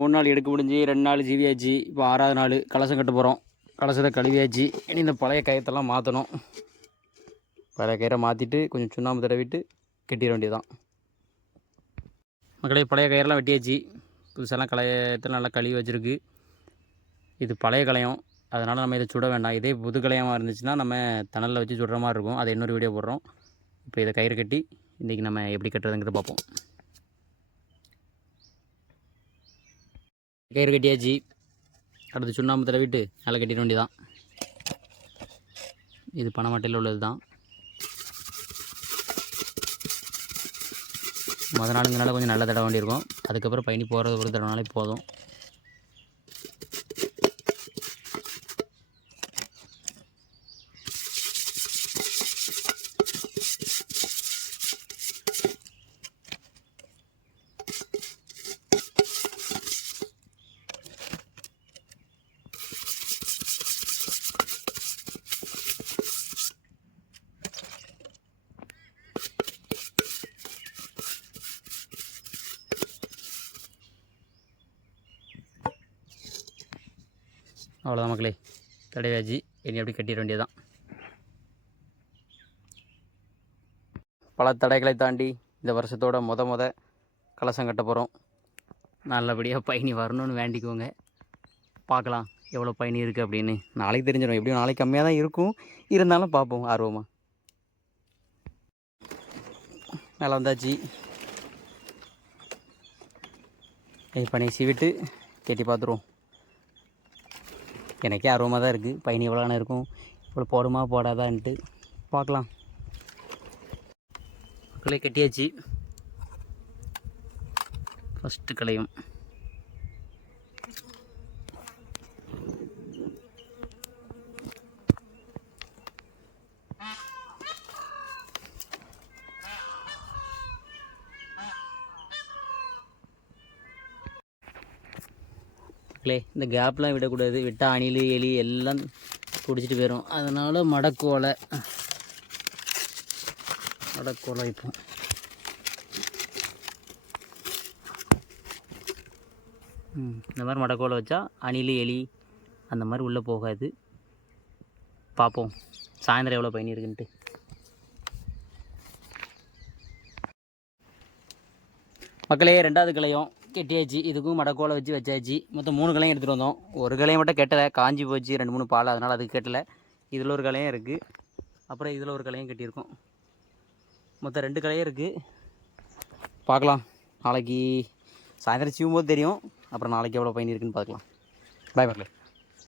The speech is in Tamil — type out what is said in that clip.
3 நாள் எடுக்க முடிஞ்சு 2 நாள் ஜீவியாச்சு. இப்போ 6வது நாள் கலசம் கட்ட போகிறோம். கலசத்தை கழுவியாச்சு. இனி இந்த பழைய கயத்தெல்லாம் மாற்றணும். பழைய கயிறை மாற்றிட்டு கொஞ்சம் சுண்ணாம்பு தடவிட்டு கட்டிட வேண்டியதான். மக்களே, பழைய கயிறெல்லாம் வெட்டியாச்சு. புதுசெல்லாம் களையத்தில் நல்லா கழுவி வச்சுருக்கு. இது பழைய களையம், அதனால் நம்ம இதை சுட வேண்டாம். இதே புது களையமாக இருந்துச்சுன்னா நம்ம தணலில் வச்சு சுடுற மாதிரி இருக்கும். அதை இன்னொரு வீடியோ போடுறோம். இப்போ இதை கயிறு கட்டி இன்றைக்கி நம்ம எப்படி கட்டுறதுங்கிறத பார்ப்போம். கயிறு கட்டியாச்சு. அடுத்து சுண்ணாம்பு தடவிட்டு நல்லா கட்டிட வேண்டியதான். இது பனைமட்டையில் உள்ளது தான். மொதல் நாளுங்கனால கொஞ்சம் நல்லா தட வேண்டியிருக்கும். அதுக்கப்புறம் பயணி போகிறது ஒரு தடவைனாலே போதும். அவ்வளோதான் மக்களே, தடவையாச்சு. இனி அப்படி கட்டிட வேண்டியதான். பல தடைகளை தாண்டி இந்த வருஷத்தோட முத கலசம் கட்ட போகிறோம். நல்லபடியாக பயணி வரணும்னு வேண்டிக்குவோங்க. பார்க்கலாம் எவ்வளோ பயணி இருக்குது அப்படின்னு. நாளைக்கு தெரிஞ்சிடும். எப்படியும் நாளைக்கு கம்மியாக தான் இருக்கும், இருந்தாலும் பார்ப்போம் ஆர்வமாக. நல்லா வந்தாச்சு. பனையை சீவிட்டு கட்டி பார்த்துருவோம். எனக்கே ஆர்வமாக தான் இருக்குது. பயணி எவ்வளோனா இருக்கும், இவ்வளோ போடுமா போடாதான்ட்டு பார்க்கலாம். மக்களே, கட்டியாச்சு. ஃபஸ்ட்டு களையும் இந்த கேப்லாம் விடக்கூடாது. விட்டால் அணில் எலி எல்லாம் பிடிச்சிட்டு போயிடும். அதனால் மடக்கோலை இப்போ இந்த மாதிரி மடக்கோலை வச்சா அணில் எலி அந்த மாதிரி உள்ளே போகாது. பார்ப்போம் சாயந்தரம் எவ்வளோ பயணி இருக்குன்ட்டு. மக்களே, 2வது களையும் கெட்டியாச்சு. இதுக்கும் மடக்கோலை வச்சு வச்சாச்சு. மொத்தம் 3 களையும் எடுத்துகிட்டு வந்தோம். ஒரு களையும் மட்டும் கெட்டலை, காஞ்சி போச்சு 2-3 பால், அதனால் அதுக்கு கெட்டலை. இதில் ஒரு களையும் இருக்குது, அப்புறம் இதில் ஒரு களையும் கட்டியிருக்கோம். மொத்தம் 2 களையும் இருக்குது. பார்க்கலாம், நாளைக்கு சாயந்தரம் சீவும் போது தெரியும். அப்புறம் நாளைக்கு எவ்வளோ பயணி இருக்குன்னு பார்க்கலாம். பாய் மக்களே.